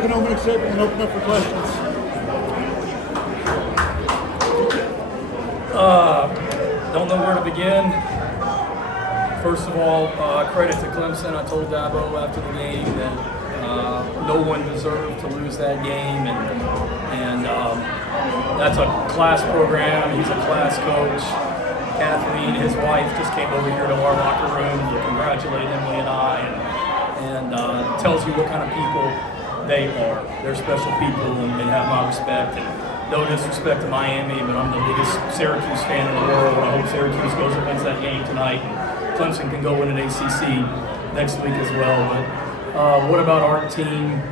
make an opening statement and open up for questions. Don't know where to begin. First of all, credit to Clemson. I told Dabo after the game that no one deserved to lose that game, and that's a class program. He's a class coach. Kathleen, his wife, just came over here to our locker room to congratulate Emily and I, and tells you what kind of people they are. They're special people, and they have my respect. And no disrespect to Miami, but I'm the biggest Syracuse fan in the world. I hope Syracuse goes and wins that game tonight. And Clemson can go win an ACC next week as well. But what about our team?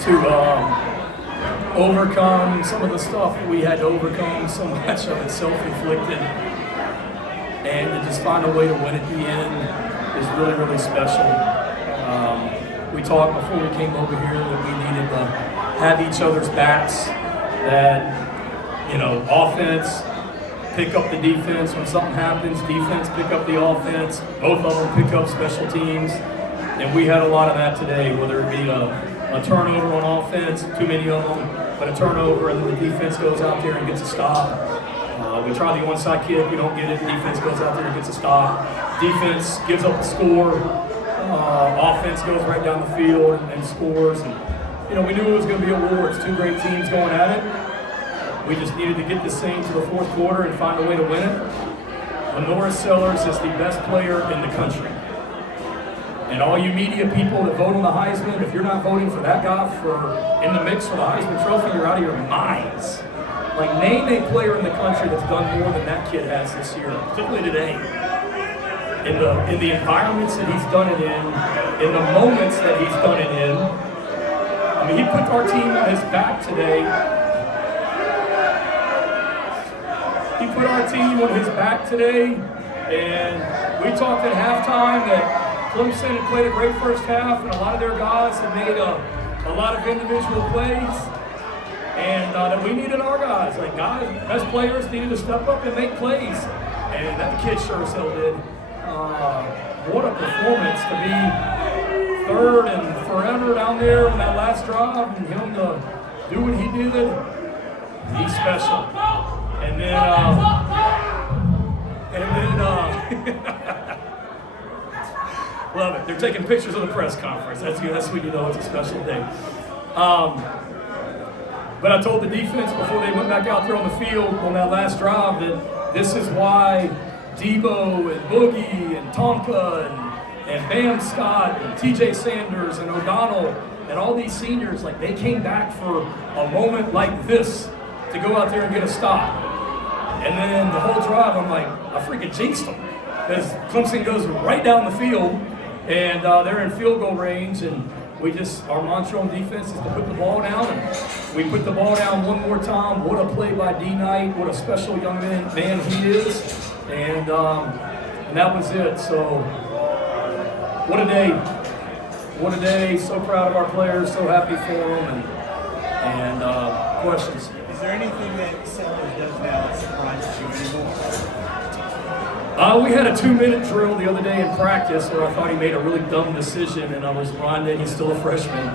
To overcome some of the stuff we had to overcome, so much of it self-inflicted, and to just find a way to win at the end is really, really special. We talked before we came over here that we needed to have each other's backs, that, offense, pick up the defense when something happens, defense pick up the offense, both of them pick up special teams, and we had a lot of that today, whether it be a turnover on offense, too many of them, but a turnover and then the defense goes out there and gets a stop. We try the onside kick, we don't get it, defense goes out there and gets a stop. Defense gives up the score, offense goes right down the field and scores. And, we knew it was going to be a war. It's two great teams going at it. We just needed to get this thing to the fourth quarter and find a way to win it. Lenora Sellers is the best player in the country. And all you media people that vote on the Heisman, if you're not voting for that guy in the mix for the Heisman Trophy, you're out of your minds. Like, name a player in the country that's done more than that kid has this year, particularly today. In the environments that he's done it in the moments that he's done it in. I mean, he put our team on his back today. He put our team on his back today, and we talked at halftime that Clemson had played a great first half, and a lot of their guys had made a lot of individual plays, and that we needed our guys. Like, best players needed to step up and make plays, and that kid sure as hell did. What a performance to be third and forever down there on that last drive, and him to do what he did. He's special. And then love it. They're taking pictures of the press conference. That's good. That's when you know it's a special day. But I told the defense before they went back out there on the field on that last drive that this is why Debo and Boogie and Tonka and Bam Scott and TJ Sanders and O'Donnell and all these seniors, like, they came back for a moment like this to go out there and get a stop. And then the whole drive, I'm like, I freaking jinxed them. Because Clemson goes right down the field, and they're in field goal range, and our mantra on defense is to put the ball down, and we put the ball down one more time. What a play by D. Knight, what a special young man he is, and that was it. So, what a day. What a day. So proud of our players, so happy for them, and questions. Is there anything that Sellers does now that surprises you anymore? We had a 2-minute drill the other day in practice where I thought he made a really dumb decision, and I was reminded he's still a freshman.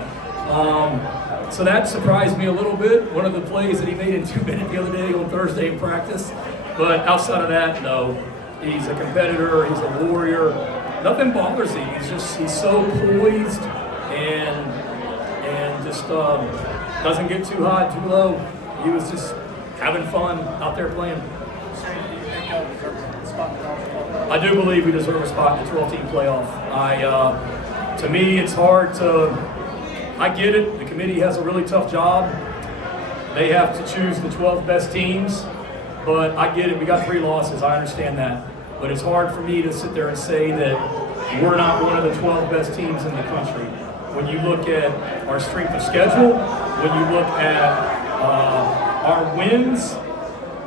So that surprised me a little bit, one of the plays that he made in 2 minutes the other day on Thursday in practice. But outside of that, no. He's a competitor, he's a warrior. Nothing bothers him. He's so poised and just doesn't get too high, too low. He was just having fun out there playing. I do believe we deserve a spot in the 12-team playoff. To me, it's hard to. I get it. The committee has a really tough job. They have to choose the 12 best teams, but I get it. We got 3 losses. I understand that, but it's hard for me to sit there and say that we're not one of the 12 best teams in the country. When you look at our strength of schedule, when you look at our wins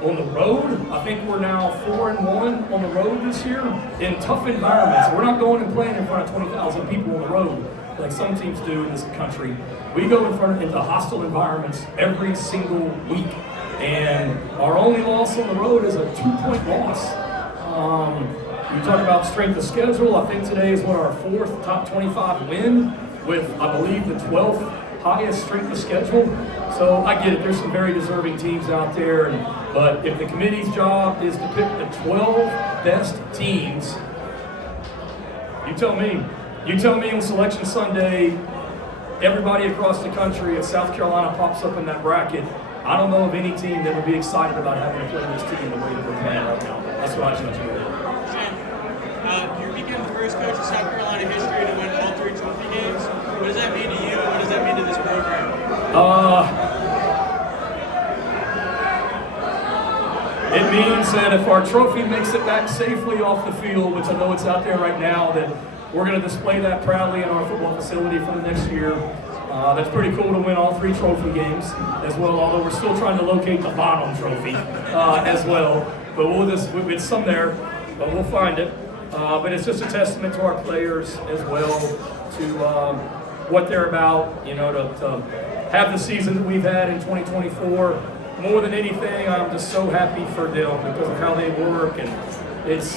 on the road, I think we're now 4-1 on the road this year in tough environments. We're not going and playing in front of 20,000 people on the road like some teams do in this country. We go into hostile environments every single week, And our only loss on the road is a 2-point loss. You talk about strength of schedule. I think today is our 4th top 25 win with, I believe, the 12th highest strength of schedule. So I get it. There's some very deserving teams out there. But if the committee's job is to pick the 12 best teams, you tell me. You tell me on Selection Sunday, everybody across the country, if South Carolina pops up in that bracket, I don't know of any team that would be excited about having to play this team the way that we're playing right now. That's what I judge you with. You became the first coach in South Carolina history to win all 3 trophy games. What does that mean to you? What does that mean to this program? It means that if our trophy makes it back safely off the field, which I know it's out there right now, that we're going to display that proudly in our football facility for the next year. That's pretty cool to win all 3 trophy games as well, although we're still trying to locate the bottom trophy as well. But it's some there, but we'll find it. But it's just a testament to our players as well, to what they're about, to have the season that we've had in 2024. More than anything, I'm just so happy for them because of how they work, and it's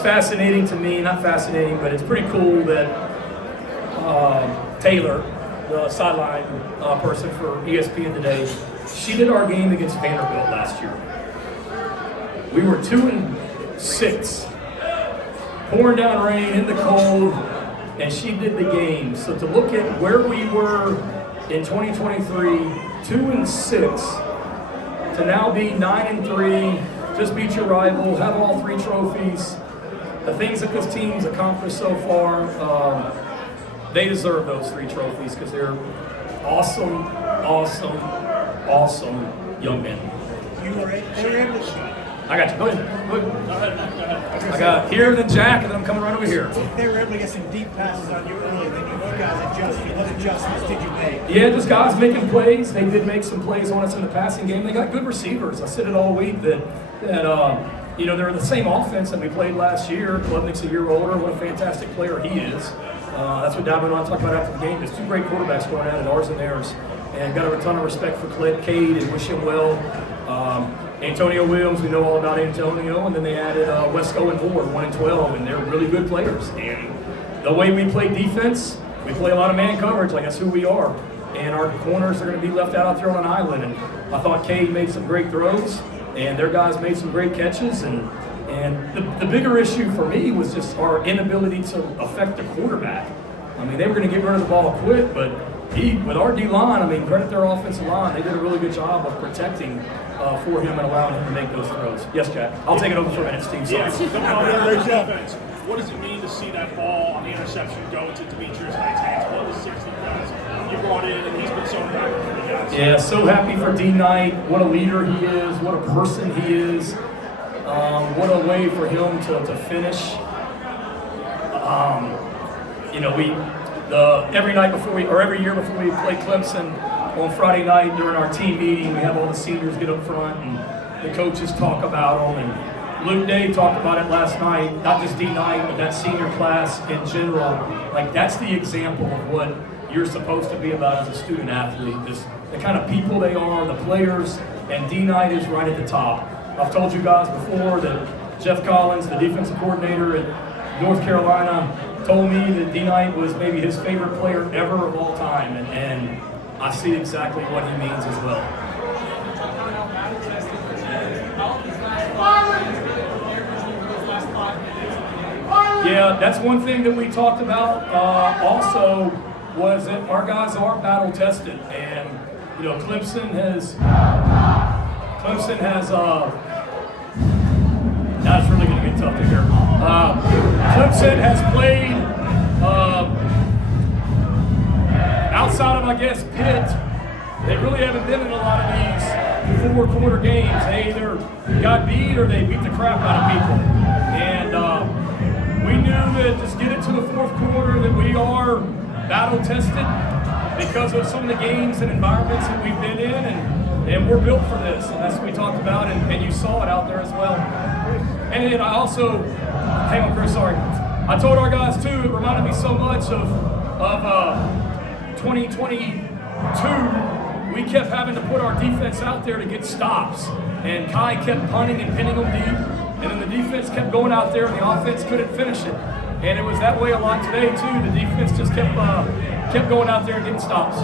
fascinating to me, not fascinating, but it's pretty cool that Taylor, the sideline person for ESPN today, she did our game against Vanderbilt last year. We were 2-6, pouring down rain in the cold, and she did the game. So to look at where we were in 2023, 2-6, to now be 9-3, just beat your rival, have all 3 trophies, the things that this team's accomplished so far, they deserve those 3 trophies because they're awesome young men. They were able to. I got you. Go ahead. I got here and then Jack, and then I'm coming right over here. They were able to get some deep passes on you early, then you guys adjusted. What adjustments did you make? Yeah, just guys making plays. They did make some plays on us in the passing game. They got good receivers. I said it all week that they're the same offense that we played last year. Klubnik's a year older. What a fantastic player he is. That's what Davin and I talked about after the game. There's 2 great quarterbacks going at it, ours and theirs. And got a ton of respect for Cade and wish him well. Antonio Williams, we know all about Antonio, and then they added Wesco and Ward, 1-12, and they're really good players. And the way we play defense, we play a lot of man coverage, like that's who we are. And our corners are going to be left out there on an island. And I thought Cade made some great throws, and their guys made some great catches. And the bigger issue for me was just our inability to affect the quarterback. I mean, they were going to get rid of the ball quick, but with our D-line, credit their offensive line. They did a really good job of protecting for him and allowing him to make those throws. Yes, Jack. I'll take it over for a minute, Steve. Sorry. Defense. What does it mean to see that ball on the interception go into Demetrius Knight's hands? What was 60 guys you brought in, and he's been so happy for the guys. Yeah, so happy for D Knight. What a leader he is. What a person he is. What a way for him to finish. Every year before we play Clemson on Friday night during our team meeting, we have all the seniors get up front and the coaches talk about them. And Luke Day talked about it last night, not just D Knight, but that senior class in general. Like, that's the example of what you're supposed to be about as a student athlete. Just the kind of people they are, the players, and D Knight is right at the top. I've told you guys before that Jeff Collins, the defensive coordinator at North Carolina, told me that D Knight was maybe his favorite player ever of all time, and I see exactly what he means as well. Yeah, that's one thing that we talked about also was that our guys are battle tested, and Clemson has now it's really going to get tough to hear. Clemson has played outside of, I guess, Pitt. They really haven't been in a lot of these 4-quarter games. They either got beat or they beat the crap out of people. And we knew that just get it to the 4th quarter that we are battle tested because of some of the games and environments that we've been in, and we're built for this. And that's what we talked about, and you saw it out there as well. And then I also, hang on, Chris, sorry. I told our guys too, it reminded me so much of 2022 we kept having to put our defense out there to get stops. And Kai kept punting and pinning them deep. And then the defense kept going out there and the offense couldn't finish it. And it was that way a lot today too. The defense just kept going out there and getting stops.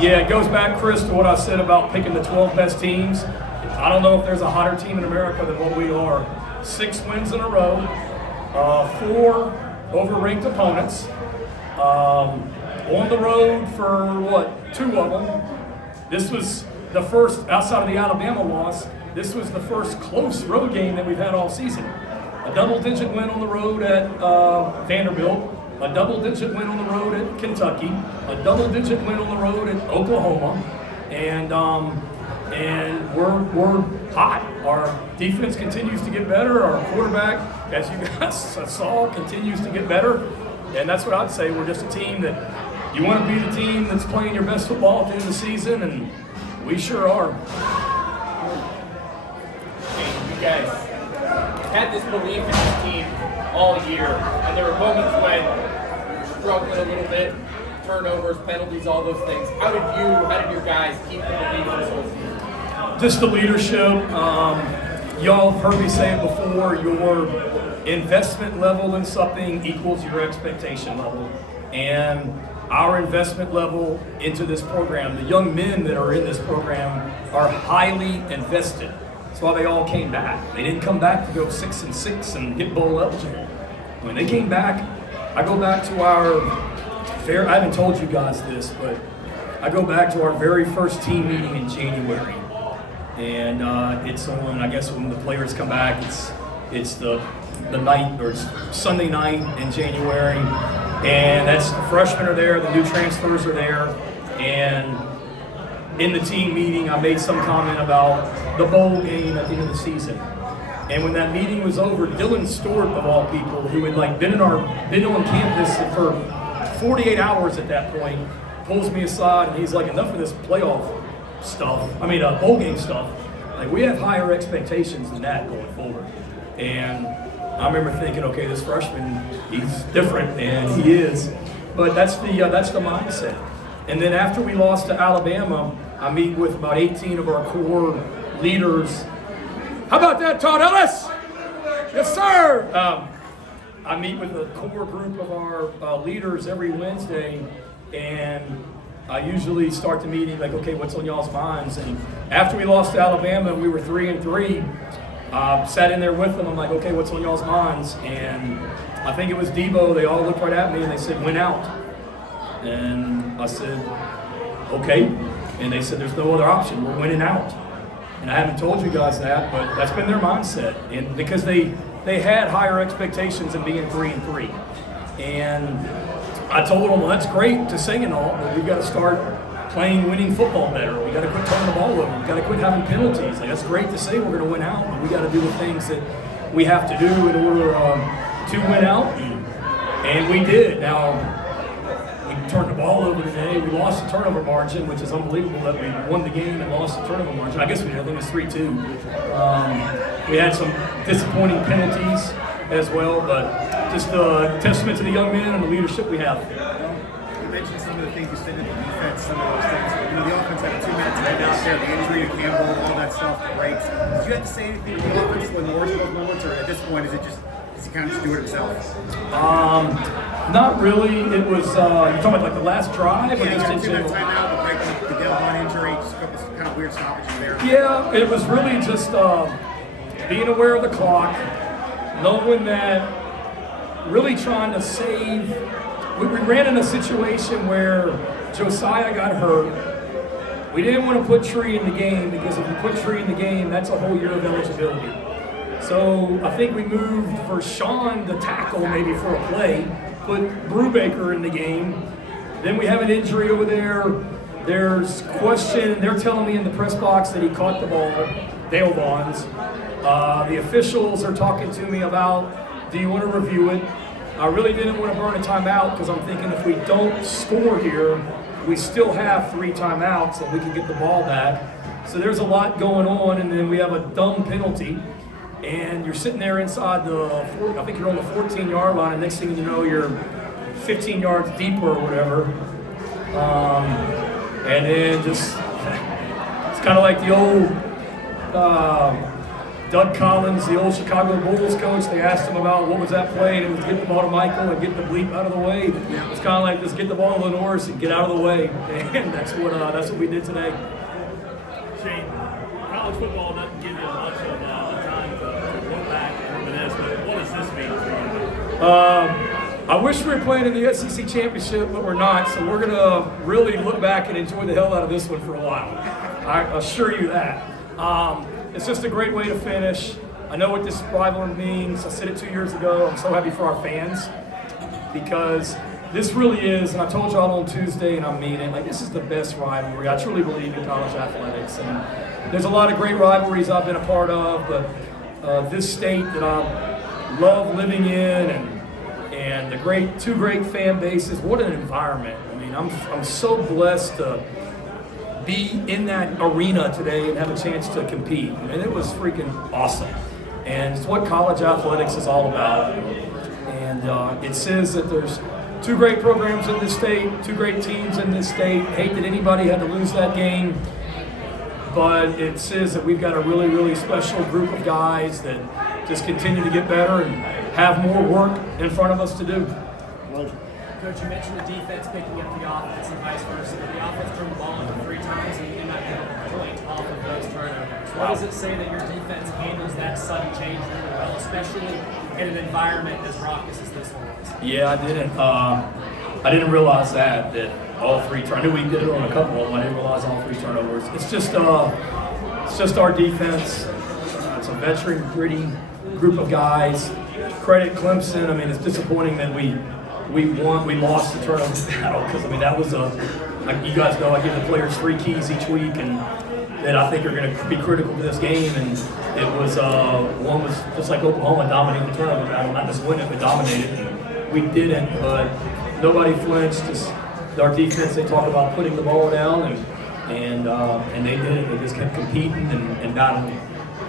Yeah, it goes back, Chris, to what I said about picking the 12 best teams. I don't know if there's a hotter team in America than what we are. 6 wins in a row, 4 over-ranked opponents, on the road for 2 of them. This was the first, outside of the Alabama loss, this was the first close road game that we've had all season. A double-digit win on the road at Vanderbilt, a double-digit win on the road at Kentucky, a double-digit win on the road at Oklahoma, and we're hot. Our defense continues to get better. Our quarterback, as you guys saw, continues to get better. And that's what I'd say. We're just a team that you want to be the team that's playing your best football at the end of the season, and we sure are. You guys had this belief in this team all year, and there were moments when you were struggling a little bit, turnovers, penalties, all those things. How did your guys keep the belief in this whole season? Just the leadership. Y'all have heard me say it before, your investment level in something equals your expectation level. And our investment level into this program, the young men that are in this program are highly invested. That's why they all came back. They didn't come back to go 6-6 and get bowl eligible. When they came back, I go back to I haven't told you guys this, but I go back to our very first team meeting in January. And it's on, I guess when the players come back, it's the night, or it's Sunday night in January. And that's the freshmen are there, the new transfers are there. And in the team meeting, I made some comment about the bowl game at the end of the season. And when that meeting was over, Dylan Stewart, of all people, who had been on campus for 48 hours at that point, pulls me aside and he's like, enough of this playoff stuff. Bowl game stuff. We have higher expectations than that going forward. And I remember thinking, okay, this freshman, he's different, and he is. But that's the mindset. And then after we lost to Alabama, I meet with about 18 of our core leaders. How about that, Todd Ellis? Yes, sir. I meet with a core group of our leaders every Wednesday, and I usually start the meeting okay, what's on y'all's minds? And after we lost to Alabama, we were 3-3. Sat in there with them. I'm like, okay, what's on y'all's minds? And I think it was Debo. They all looked right at me and they said, win out. And I said, okay. And they said, there's no other option. We're winning out. And I haven't told you guys that, but that's been their mindset. And because they had higher expectations than being 3-3. And I told them, well, that's great to sing and all, but we've got to start playing winning football better. We got to quit turning the ball over. We got to quit having penalties. That's great to say we're going to win out, but we got to do the things that we have to do in order to win out. And we did. Now, we turned the ball over today. We lost the turnover margin, which is unbelievable that we won the game and lost the turnover margin. I guess we did. I think it was 3-2. We had some disappointing penalties as well, but just a testament to the young men and the leadership we have. You mentioned some of the things you said in the defense, some of those things. The offense had 2 minutes to get out there, the injury to Campbell, all that stuff, the breaks. Did you have to say anything to the offense when the worst of those moments, or at this point, does he kind of just do it himself? Not really. It was, you're talking about the last drive? Yeah, or just in 2 minute general? timeout, the break, the Delvon injury, just this kind of weird stoppage in there. Yeah, it was really just being aware of the clock, knowing that, really trying to save. We ran in a situation where Josiah got hurt. We didn't want to put Tree in the game because if we put Tree in the game, that's a whole year of eligibility. So I think we moved for Sean to tackle maybe for a play, put Brubaker in the game. Then we have an injury over there. There's question. They're telling me in the press box that he caught the ball, Dale Vaughns. The officials are talking to me about, do you want to review it? I really didn't want to burn a timeout because I'm thinking if we don't score here, we still have 3 timeouts and we can get the ball back. So there's a lot going on, and then we have a dumb penalty, and you're sitting there inside I think you're on the 14-yard line, and next thing you know, you're 15 yards deeper or whatever. And then just, it's kind of like the old Doug Collins, the old Chicago Bulls coach. They asked him about what was that play, and it was get the ball to Michael and get the bleep out of the way. It's kind of like just get the ball to Lenoris and get out of the way, and that's what we did today. Shane, college football doesn't give you much of time to look back and reminisce, but what does this mean for you? I wish we were playing in the SEC championship, but we're not. So we're gonna really look back and enjoy the hell out of this one for a while. I assure you that. It's just a great way to finish. I know what this rivalry means. I said it 2 years ago. I'm so happy for our fans because this really is, and I told y'all on Tuesday, and I mean it, like this is the best rivalry. I truly believe in college athletics, and there's a lot of great rivalries I've been a part of, but this state that I love living in, and the two great fan bases. What an environment! I mean, I'm so blessed to be in that arena today and have a chance to compete. I mean, it was freaking awesome, and it's what college athletics is all about. And it says that there's two great programs in this state, two great teams in this state. Hate that anybody had to lose that game, but it says that we've got a really, really special group of guys that just continue to get better and have more work in front of us to do. Coach, you mentioned the defense picking up the offense and vice versa. The offense turned the ball over 3 times and you did not get a point off of those turnovers. What does it say that your defense handles that sudden change really well, especially in an environment as raucous as this one was? Yeah, I didn't realize that all 3 turnovers. I knew we did it on a couple of them. I didn't realize all 3 turnovers. It's just our defense. It's a veteran, gritty group of guys. Credit Clemson. I mean, it's disappointing that we lost the turnover battle because I mean that was like you guys know I give the players 3 keys each week and that I think are going to be critical to this game, and it was one was just like Oklahoma dominated the turnover battle, not just win it but dominate it. And we didn't, but nobody flinched. Just our defense, they talk about putting the ball down and they did it. They just kept competing and battling.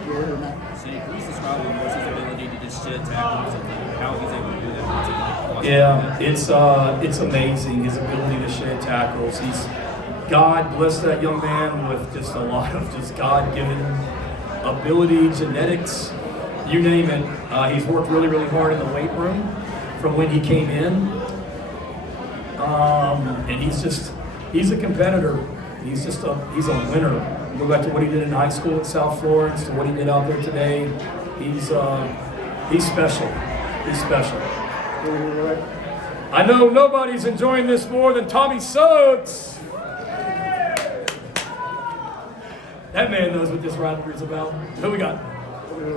Please describe his ability to just shed tackles and how he's able to do that. Yeah, it's amazing, his ability to shed tackles. God bless that young man with just a lot of just God-given ability, genetics, you name it. He's worked really, really hard in the weight room from when he came in. And he's a competitor. He's a winner. Go back to what he did in high school at South Florence to what he did out there today. He's special. He's special. I know nobody's enjoying this more than Tommy Suggs. That man knows what this rivalry is about. Who we got? Coach, you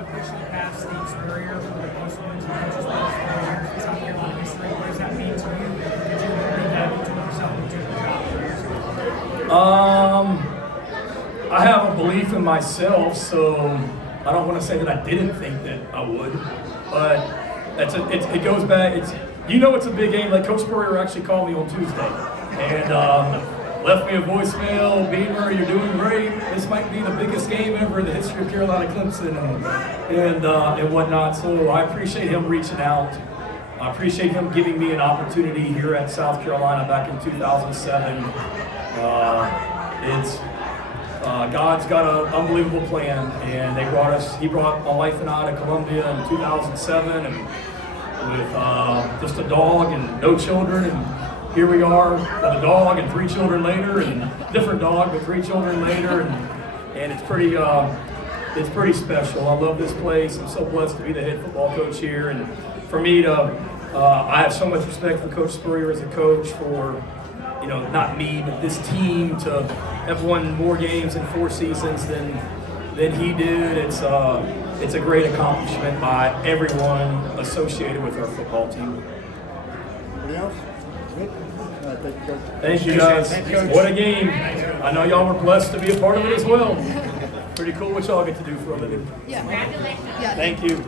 officially passed Steve Spurrier for the most wins and coaches last 4 years in South Carolina history. What does that mean to you? Did you read that into yourself and do the job 4 years ago? I have a belief in myself, so I don't want to say that I didn't think that I would, but it goes back. It's a big game. Like Coach Spurrier actually called me on Tuesday and left me a voicemail. Beamer, you're doing great. This might be the biggest game ever in the history of Carolina Clemson and whatnot. So I appreciate him reaching out. I appreciate him giving me an opportunity here at South Carolina back in 2007. God's got an unbelievable plan, and he brought my wife and I to Columbia in 2007, and with just a dog and no children, and here we are with a dog and 3 children later, and different dog but 3 children later, and it's pretty special. I love this place. I'm so blessed to be the head football coach here, and for me I have so much respect for Coach Spurrier as a coach for, not me, but this team to have won more games in 4 seasons than he did. It's a great accomplishment by everyone associated with our football team. Anybody else? Good. Thank you, Coach. Thank you, guys. What a game. I know y'all were blessed to be a part of it as well. Pretty cool what y'all get to do for a living. Yeah. Thank you.